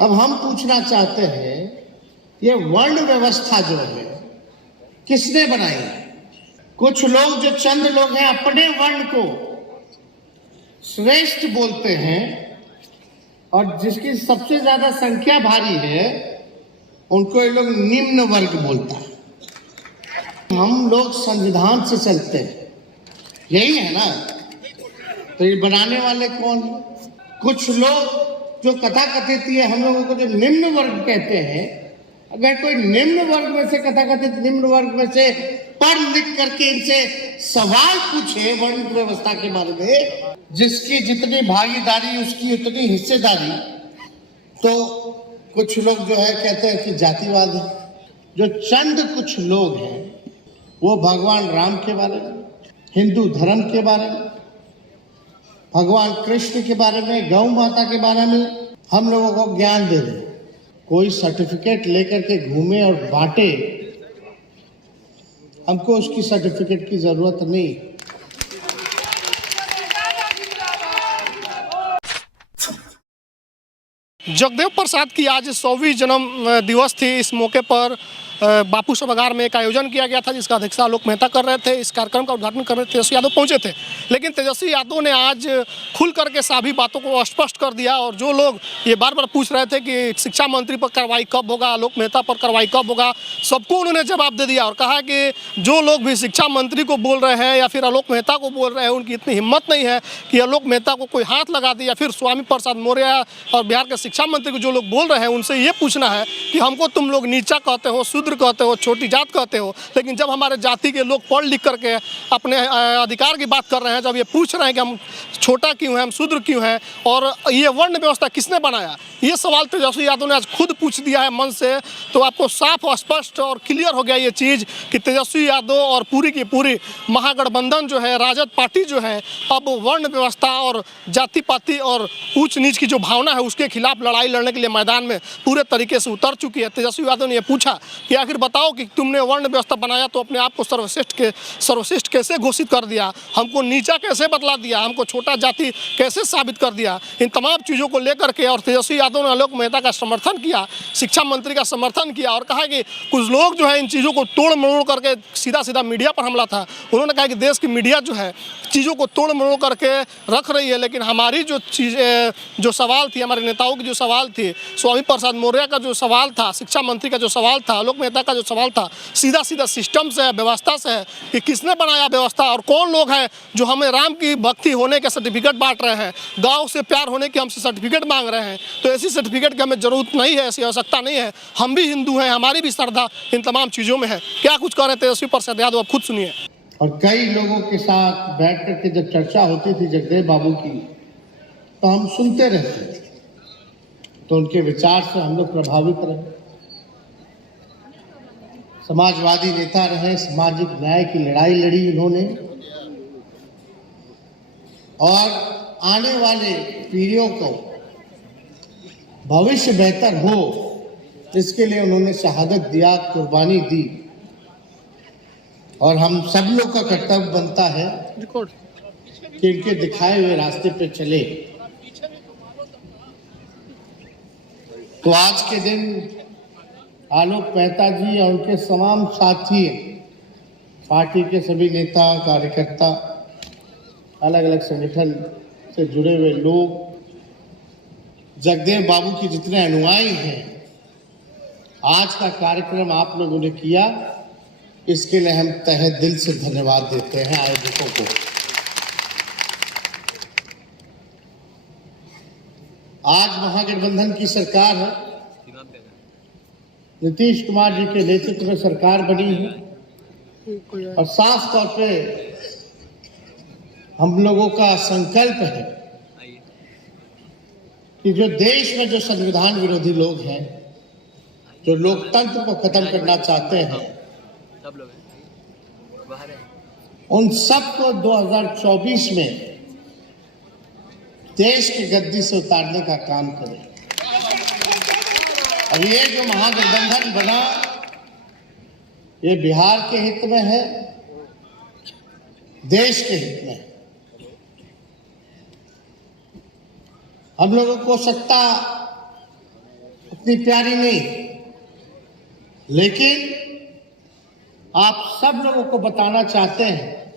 अब हम पूछना चाहते हैं, ये वर्ण व्यवस्था जो है किसने बनाई? कुछ लोग, जो चंद लोग हैं, अपने वर्ण को श्रेष्ठ बोलते हैं और जिसकी सबसे ज्यादा संख्या भारी है उनको ये लोग निम्न वर्ग बोलता है। हम लोग संविधान से चलते हैं, यही है ना? तो ये बनाने वाले कौन? कुछ लोग जो कथाकथित है, हम लोगों को जो निम्न वर्ग कहते हैं, अगर कोई निम्न वर्ग में से, कथाकथित निम्न वर्ग में से पढ़ लिख करके इनसे सवाल पूछे वर्ण व्यवस्था के बारे में, जिसकी जितनी भागीदारी उसकी उतनी हिस्सेदारी, तो कुछ लोग जो है कहते हैं कि जातिवाद है। जो चंद कुछ लोग हैं वो भगवान राम के बारे में, हिंदू धर्म के बारे में, भगवान कृष्ण के बारे में, गौ माता के बारे में हम लोगों को ज्ञान दे रहे। कोई सर्टिफिकेट लेकर के घूमे और बांटे, हमको उसकी सर्टिफिकेट की जरूरत नहीं। जगदेव प्रसाद की आज 100वीं जन्म दिवस थी। इस मौके पर बापू सभागार में एक आयोजन किया गया था जिसका अध्यक्षता आलोक मेहता कर रहे थे। इस कार्यक्रम का उद्घाटन करने तेजस्वी यादव पहुंचे थे, लेकिन तेजस्वी यादव ने आज खुल करके सभी बातों को स्पष्ट कर दिया। और जो लोग ये बार बार पूछ रहे थे कि शिक्षा मंत्री पर कार्रवाई कब होगा, आलोक मेहता पर कार्रवाई कब होगा, सबको उन्होंने जवाब दे दिया और कहा कि जो लोग भी शिक्षा मंत्री को बोल रहे हैं या फिर आलोक मेहता को बोल रहे हैं, उनकी इतनी हिम्मत नहीं है कि आलोक मेहता को कोई हाथ लगा दे, या फिर स्वामी प्रसाद मौर्य और बिहार के शिक्षा मंत्री को जो लोग बोल रहे हैं उनसे ये पूछना है कि हमको तुम लोग नीचा कहते हो, शूद्र कहते हो, छोटी जात कहते हो, लेकिन जब हमारे जाति के लोग पढ़ लिख करके अपने अधिकार की बात कर रहे हैं, जब ये पूछ रहे हैं कि हम छोटा क्यों हैं, हम शूद्र क्यों हैं, और ये वर्ण व्यवस्था किसने बनाया, ये सवाल तेजस्वी यादव ने आज खुद पूछ दिया है मन से। तो आपको साफ और स्पष्ट और क्लियर हो गया ये चीज़ कि तेजस्वी यादव और पूरी की पूरी महागठबंधन जो है, राजद पार्टी जो है, अब वर्ण व्यवस्था और जाति पाति और ऊंच नीच की जो भावना है उसके खिलाफ लड़ाई लड़ने के लिए मैदान में पूरे तरीके से उतर चुकी है। तेजस्वी यादव ने यह पूछा कि आखिर बताओ कि तुमने वर्ण व्यवस्था बनाया तो अपने आप को सर्वश्रेष्ठ कैसे घोषित कर दिया, हमको नीचा कैसे बतला दिया, हमको छोटा जाति कैसे साबित कर दिया। इन तमाम चीज़ों को लेकर के और तेजस्वी यादव ने आलोक मेहता का समर्थन किया, शिक्षा मंत्री का समर्थन किया और कहा कि कुछ लोग जो है इन चीज़ों को तोड़ मरोड़ करके सीधा मीडिया पर हमला था। उन्होंने कहा कि देश की मीडिया जो है चीज़ों को तोड़ मरोड़ करके रख रही है, लेकिन हमारी जो सवाल थी, हमारे नेताओं की जो सवाल थी, स्वामी प्रसाद मौर्य का जो सवाल था, शिक्षा मंत्री का जो सवाल था, आलोक मेहता का जो सवाल था, सीधा सिस्टम से है, व्यवस्था से है कि किसने बनाया व्यवस्था और कौन लोग हैं जो हमें राम की भक्ति होने के सर्टिफिकेट बांट रहे हैं, गाँव से प्यार होने के हमसे सर्टिफिकेट मांग रहे हैं। तो ऐसी सर्टिफिकेट की हमें जरूरत नहीं है, ऐसी आवश्यकता नहीं है। हम भी हिंदू हैं, हमारी भी श्रद्धा इन तमाम चीज़ों में है। क्या कुछ कह रहे थे तेजस्वी प्रसाद यादव, आप खुद सुनिए। और कई लोगों के साथ बैठ करके जब चर्चा होती थी जगदेव बाबू की, तो हम सुनते रहते थे, तो उनके विचार से हम लोग प्रभावित रहे। समाजवादी नेता रहे, सामाजिक न्याय की लड़ाई लड़ी उन्होंने, और आने वाले पीढ़ियों को भविष्य बेहतर हो इसके लिए उन्होंने शहादत दिया, कुर्बानी दी। और हम सब लोग का कर्तव्य बनता है कि इनके दिखाए हुए रास्ते पे चले। तो आज के दिन आलोक मेहता जी और उनके तमाम साथी, पार्टी के सभी नेता कार्यकर्ता, अलग अलग संगठन से जुड़े हुए लोग, जगदेव बाबू की जितने अनुयायी हैं, आज का कार्यक्रम आप लोगों ने किया, इसके लिए हम तहे दिल से धन्यवाद देते हैं आयोजकों को। आज महागठबंधन की सरकार है, नीतीश कुमार जी के नेतृत्व में सरकार बनी है और साफ तौर पे हम लोगों का संकल्प है कि जो देश में जो संविधान विरोधी लोग हैं, जो लोकतंत्र को खत्म करना चाहते हैं, उन सबको 2024 में देश की गद्दी से उतारने का काम करें। और ये जो महागठबंधन बना, ये बिहार के हित में है, देश के हित में है। हम लोगों को सत्ता इतनी प्यारी नहीं, लेकिन आप सब लोगों को बताना चाहते हैं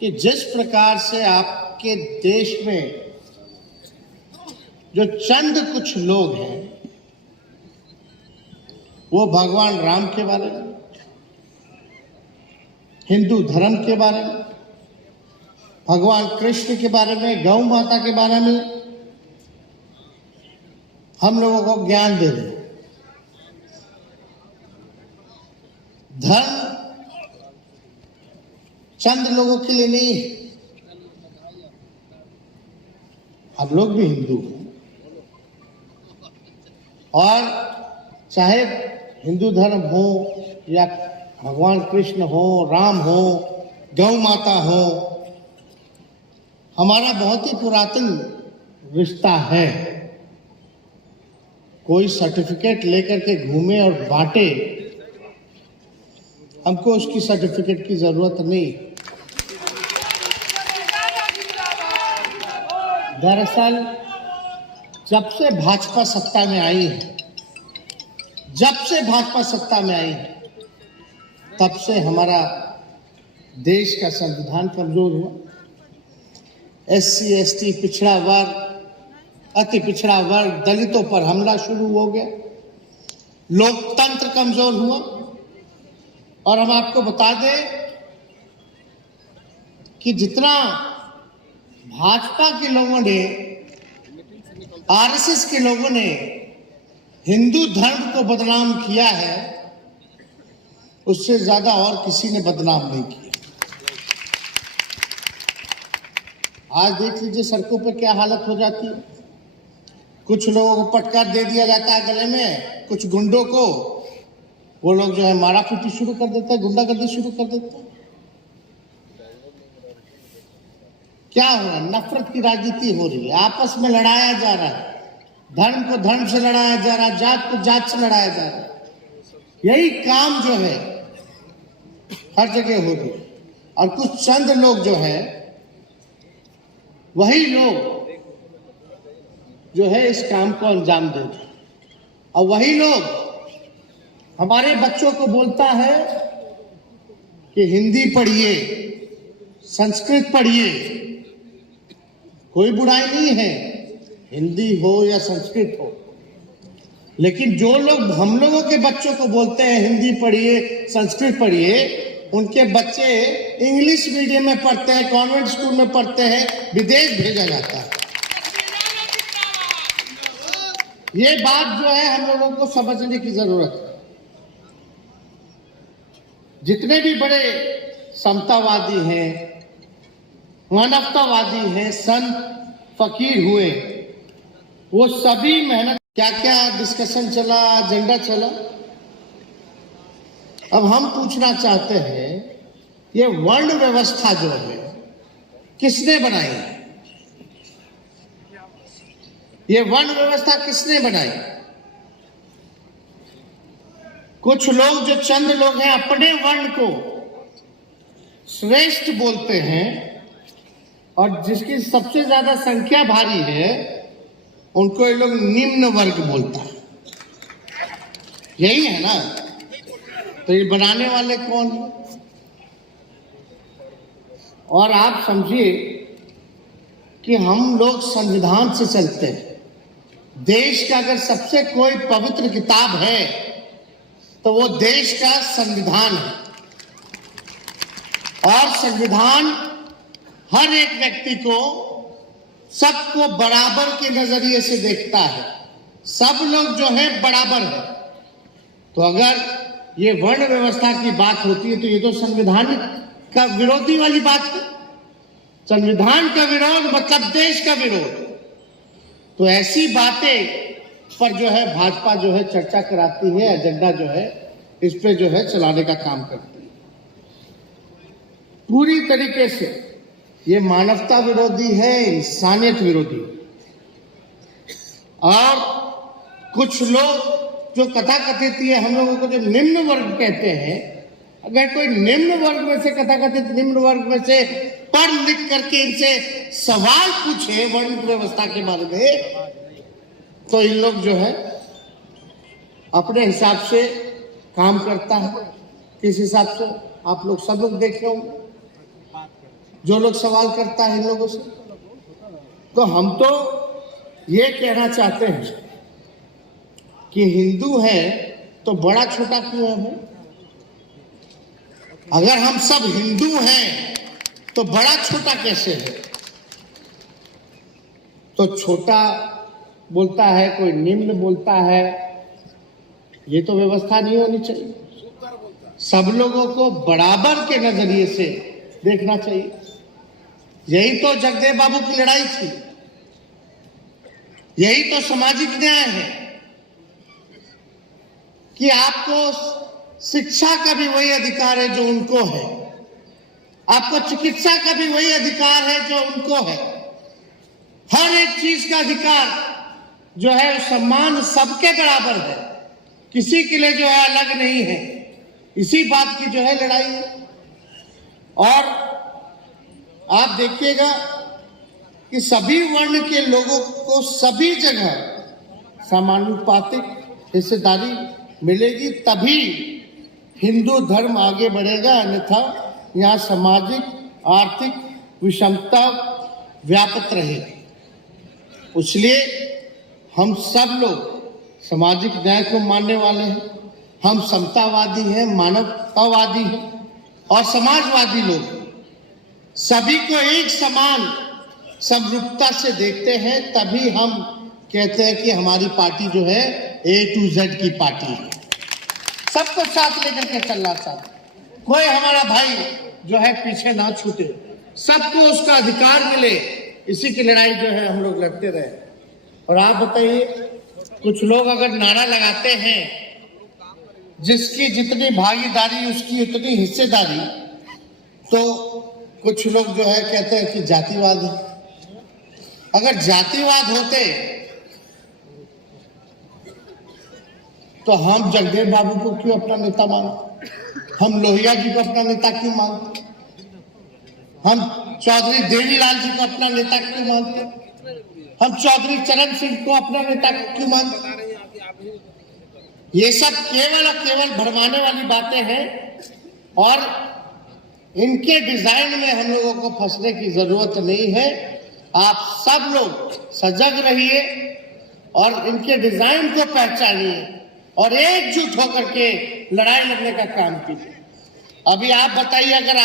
कि जिस प्रकार से आपके देश में जो चंद कुछ लोग हैं वो भगवान राम के बारे में, हिंदू धर्म के बारे में, भगवान कृष्ण के बारे में, गौ माता के बारे में हम लोगों को ज्ञान दे रहे हैं। धर्म चंद लोगों के लिए नहीं है, हम लोग भी हिंदू हैं और चाहे हिंदू धर्म हो या भगवान कृष्ण हो, राम हो, गौ माता हो, हमारा बहुत ही पुरातन रिश्ता है। कोई सर्टिफिकेट लेकर के घूमे और बांटे, हमको उसकी सर्टिफिकेट की जरूरत नहीं। दरअसल जब से भाजपा सत्ता में आई है, तब से हमारा देश का संविधान कमजोर हुआ। SC ST पिछड़ा वर्ग, अति पिछड़ा वर्ग, दलितों पर हमला शुरू हो गया, लोकतंत्र कमजोर हुआ। और हम आपको बता दें कि जितना भाजपा के लोगों ने, RSS के लोगों ने हिंदू धर्म को बदनाम किया है, उससे ज्यादा और किसी ने बदनाम नहीं किया। आज देख लीजिए सड़कों पे क्या हालत हो जाती है। कुछ लोगों को पटका दे दिया जाता है गले में, कुछ गुंडों को, वो लोग जो है मारा पीटी शुरू कर देते हैं, गुंडागर्दी शुरू कर देते हैं। क्या हो रहा है? नफरत की राजनीति हो रही है, आपस में लड़ाया जा रहा है, धर्म को धर्म से लड़ाया जा रहा है, जात को जात से लड़ाया जा रहा है। यही काम जो है हर जगह हो रही है। और कुछ चंद लोग जो है, वही लोग जो है इस काम को अंजाम देते हैं। और वही लोग हमारे बच्चों को बोलता है कि हिंदी पढ़िए, संस्कृत पढ़िए। कोई बुराई नहीं है, हिंदी हो या संस्कृत हो, लेकिन जो लोग हम लोगों के बच्चों को बोलते हैं हिंदी पढ़िए, संस्कृत पढ़िए, उनके बच्चे इंग्लिश मीडियम में पढ़ते हैं, कॉन्वेंट स्कूल में पढ़ते हैं, विदेश भेजा जाता है। ये बात जो है हम लोगों को समझने की जरूरत है। जितने भी बड़े समतावादी हैं, मानवतावादी हैं, संत फकीर हुए, वो सभी मेहनत, क्या क्या डिस्कशन चला, एजेंडा चला। अब हम पूछना चाहते हैं, ये वर्ण व्यवस्था जो है किसने बनाई है? ये वर्ण व्यवस्था किसने बनाई? कुछ लोग, जो चंद लोग हैं, अपने वर्ण को श्रेष्ठ बोलते हैं और जिसकी सबसे ज्यादा संख्या भारी है उनको ये लोग निम्न वर्ग बोलता है। यही है ना? तो ये बनाने वाले कौन है? और आप समझिए कि हम लोग संविधान से चलते हैं। देश का अगर सबसे कोई पवित्र किताब है तो वो देश का संविधान है। और संविधान हर एक व्यक्ति को, सबको बराबर के नजरिए से देखता है। सब लोग जो है बराबर है। तो अगर ये वर्ण व्यवस्था की बात होती है तो ये तो संविधान का विरोधी वाली बात है। संविधान का विरोध मतलब देश का विरोध। तो ऐसी बातें पर जो है भाजपा जो है चर्चा कराती है, एजेंडा जो है इस पे जो है चलाने का काम करती है। पूरी तरीके से ये मानवता विरोधी है, इंसानियत विरोधी। और कुछ लोग जो कथाकथित है, हम लोगों को जो निम्न वर्ग कहते हैं, अगर कोई निम्न वर्ग में से, कथाकथित निम्न वर्ग में से पढ़ लिख करके इनसे सवाल पूछे वर्ण व्यवस्था के बारे में, तो इन लोग जो है अपने हिसाब से काम करता है। किस हिसाब से आप लोग सब लोग देखे होंगे, जो लोग सवाल करता है इन लोगों से। तो हम तो ये कहना चाहते हैं कि हिंदू है तो बड़ा छोटा क्यों है भाई? अगर हम सब हिंदू हैं तो बड़ा छोटा कैसे है? तो छोटा बोलता है, कोई निम्न बोलता है, ये तो व्यवस्था नहीं होनी चाहिए। सब लोगों को बराबर के नजरिए से देखना चाहिए। यही तो जगदेव बाबू की लड़ाई थी, यही तो सामाजिक न्याय है कि आपको शिक्षा का भी वही अधिकार है जो उनको है, आपको चिकित्सा का भी वही अधिकार है जो उनको है। हर एक चीज का अधिकार जो है सम्मान सबके बराबर है, किसी के लिए जो है अलग नहीं है। इसी बात की जो है लड़ाई है। और आप देखिएगा कि सभी वर्ण के लोगों को सभी जगह समानुपातिक हिस्सेदारी मिलेगी, तभी हिंदू धर्म आगे बढ़ेगा। अन्यथा यहाँ सामाजिक आर्थिक विषमता व्याप्त रहेगी। इसलिए हम सब लोग सामाजिक न्याय को मानने वाले हैं, हम समतावादी हैं, मानवतावादी हैं और समाजवादी लोग सभी को एक समान समरूपता से देखते हैं। तभी हम कहते हैं कि हमारी पार्टी जो है A to Z की पार्टी है, सबको साथ लेकर के चलना चाहते, कोई हमारा भाई जो है पीछे ना छूटे, सबको उसका अधिकार मिले, इसी की लड़ाई जो है हम लोग लड़ते रहे। और आप बताइए, कुछ लोग अगर नारा लगाते हैं जिसकी जितनी भागीदारी उसकी उतनी हिस्सेदारी, तो कुछ लोग जो है कहते हैं कि जातिवाद है। अगर जातिवाद होते तो हम जगदेव बाबू को क्यों अपना नेता मानते, हम लोहिया जी को अपना नेता क्यों मानते, हम चौधरी देवीलाल जी को अपना नेता क्यों मानते, हम चौधरी चरण सिंह को अपना नेता क्यों मानते? ये सब केवल और केवल भरमाने वाली बातें हैं और इनके डिजाइन में हम लोगों को फंसने की जरूरत नहीं है। आप सब लोग सजग रहिए और इनके डिजाइन को पहचानिए और एकजुट होकर के लड़ाई लड़ने का काम कीजिए। अभी आप बताइए, अगर